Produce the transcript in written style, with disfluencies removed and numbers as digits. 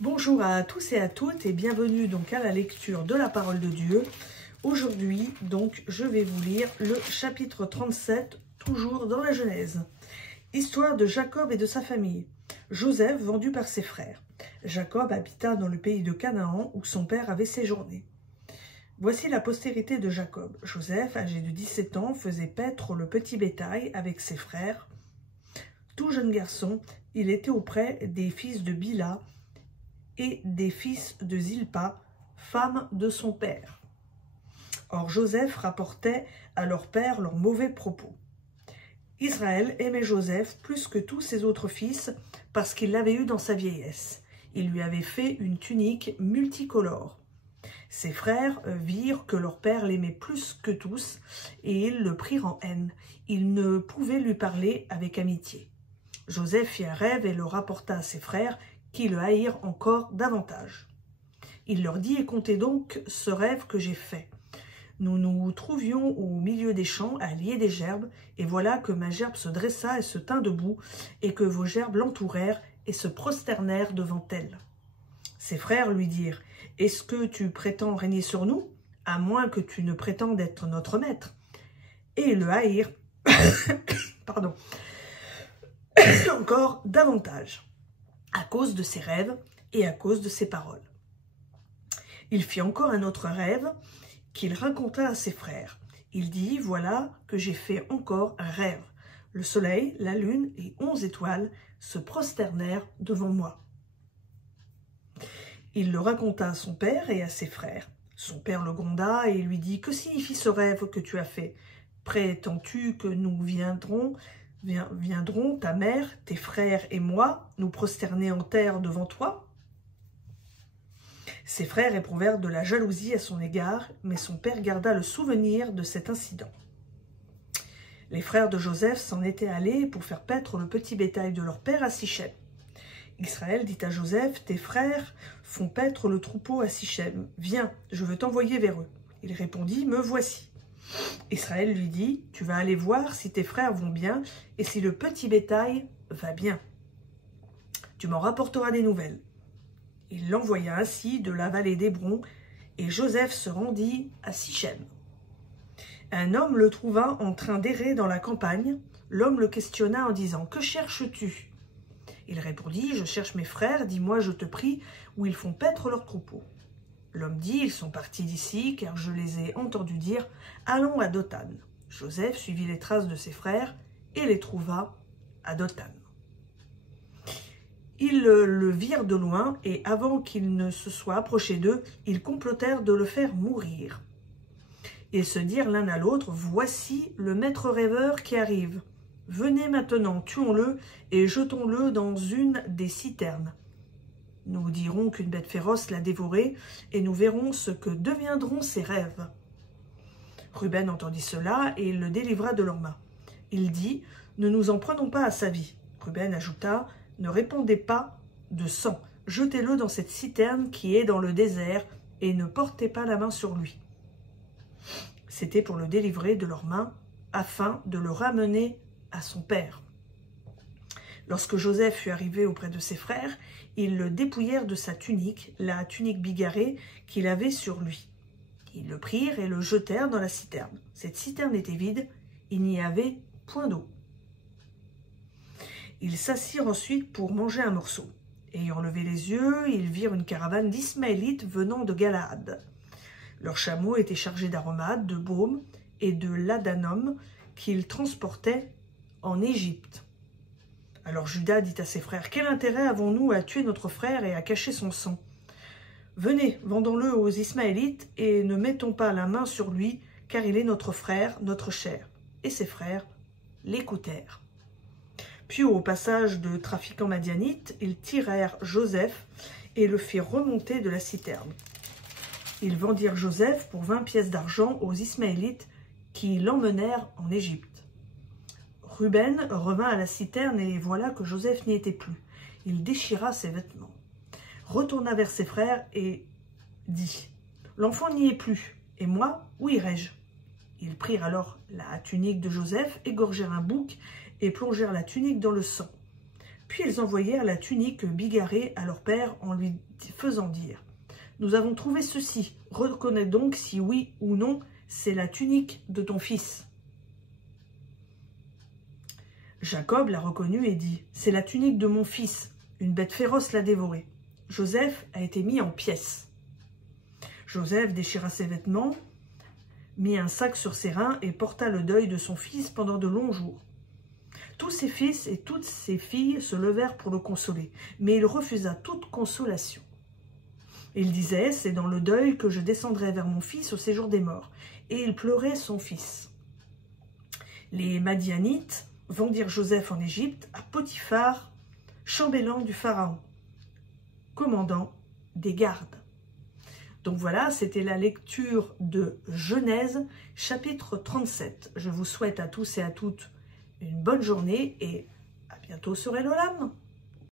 Bonjour à tous et à toutes et bienvenue donc à la lecture de la parole de Dieu. Aujourd'hui donc je vais vous lire le chapitre 37, toujours dans la Genèse. Histoire de Jacob et de sa famille. Joseph vendu par ses frères. Jacob habita dans le pays de Canaan où son père avait séjourné. Voici la postérité de Jacob. Joseph, âgé de 17 ans, faisait paître le petit bétail avec ses frères. Tout jeune garçon, il était auprès des fils de Bila et des fils de Zilpa, femme de son père. Or Joseph rapportait à leur père leurs mauvais propos. Israël aimait Joseph plus que tous ses autres fils parce qu'il l'avait eu dans sa vieillesse. Il lui avait fait une tunique multicolore. Ses frères virent que leur père l'aimait plus que tous et ils le prirent en haine. Ils ne pouvaient lui parler avec amitié. Joseph fit un rêve et le rapporta à ses frères qui le haïrent encore davantage. Il leur dit « Écoutez donc ce rêve que j'ai fait. Nous nous trouvions au milieu des champs à lier des gerbes, et voilà que ma gerbe se dressa et se tint debout, et que vos gerbes l'entourèrent et se prosternèrent devant elle. » Ses frères lui dirent « Est-ce que tu prétends régner sur nous, à moins que tu ne prétendes être notre maître ?» Et ils le haïrent pardon, encore davantage, à cause de ses rêves et à cause de ses paroles. Il fit encore un autre rêve qu'il raconta à ses frères. Il dit « Voilà que j'ai fait encore un rêve. Le soleil, la lune et 11 étoiles se prosternèrent devant moi. » Il le raconta à son père et à ses frères. Son père le gronda et lui dit « Que signifie ce rêve que tu as fait? Prétends-tu que nous viendrons ta mère, tes frères et moi nous prosterner en terre devant toi ?» Ses frères éprouvèrent de la jalousie à son égard, mais son père garda le souvenir de cet incident. Les frères de Joseph s'en étaient allés pour faire paître le petit bétail de leur père à Sichem. Israël dit à Joseph « Tes frères font paître le troupeau à Sichem. Viens, je veux t'envoyer vers eux. » Il répondit « Me voici. » Israël lui dit « Tu vas aller voir si tes frères vont bien et si le petit bétail va bien. Tu m'en rapporteras des nouvelles. » Il l'envoya ainsi de la vallée d'Hébron et Joseph se rendit à Sichem. Un homme le trouva en train d'errer dans la campagne. L'homme le questionna en disant « Que cherches-tu » Il répondit « Je cherche mes frères, dis-moi, je te prie, où ils font paître leurs troupeaux. » L'homme dit « Ils sont partis d'ici, car je les ai entendus dire « Allons à Dothan. » Joseph suivit les traces de ses frères et les trouva à Dothan. Ils le virent de loin, et avant qu'il ne se soit approché d'eux, ils complotèrent de le faire mourir. Ils se dirent l'un à l'autre « Voici le maître rêveur qui arrive. Venez maintenant, tuons-le et jetons-le dans une des citernes. Nous dirons qu'une bête féroce l'a dévoré, et nous verrons ce que deviendront ses rêves. » Ruben entendit cela, et il le délivra de leurs mains. Il dit « Ne nous en prenons pas à sa vie. » Ruben ajouta « Ne répandez pas de sang. Jetez-le dans cette citerne qui est dans le désert, et ne portez pas la main sur lui. » C'était pour le délivrer de leurs mains, afin de le ramener à son père. Lorsque Joseph fut arrivé auprès de ses frères, ils le dépouillèrent de sa tunique, la tunique bigarrée qu'il avait sur lui. Ils le prirent et le jetèrent dans la citerne. Cette citerne était vide, il n'y avait point d'eau. Ils s'assirent ensuite pour manger un morceau. Ayant levé les yeux, ils virent une caravane d'Ismaélites venant de Galaad. Leurs chameaux étaient chargés d'aromates, de baume et de ladanum qu'ils transportaient en Égypte. Alors Juda dit à ses frères « Quel intérêt avons-nous à tuer notre frère et à cacher son sang? Venez, vendons-le aux Ismaélites et ne mettons pas la main sur lui, car il est notre frère, notre chair. » Et ses frères l'écoutèrent. Puis au passage de trafiquants madianites, ils tirèrent Joseph et le firent remonter de la citerne. Ils vendirent Joseph pour 20 pièces d'argent aux Ismaélites qui l'emmenèrent en Égypte. Ruben revint à la citerne et voilà que Joseph n'y était plus. Il déchira ses vêtements, retourna vers ses frères et dit « L'enfant n'y est plus, et moi, où irai-je » Ils prirent alors la tunique de Joseph, égorgèrent un bouc et plongèrent la tunique dans le sang. Puis ils envoyèrent la tunique bigarrée à leur père en lui faisant dire « Nous avons trouvé ceci, reconnais donc si oui ou non c'est la tunique de ton fils. » Jacob la reconnut et dit « C'est la tunique de mon fils, une bête féroce l'a dévorée. » Joseph a été mis en pièces. Joseph déchira ses vêtements, mit un sac sur ses reins et porta le deuil de son fils pendant de longs jours. Tous ses fils et toutes ses filles se levèrent pour le consoler, mais il refusa toute consolation. Il disait, c'est dans le deuil que je descendrai vers mon fils au séjour des morts, et il pleurait son fils. Les Madianites vendirent Joseph en Égypte à Potiphar, chambellan du Pharaon, commandant des gardes. Donc voilà, c'était la lecture de Genèse, chapitre 37. Je vous souhaite à tous et à toutes une bonne journée et à bientôt sur Hello Lam.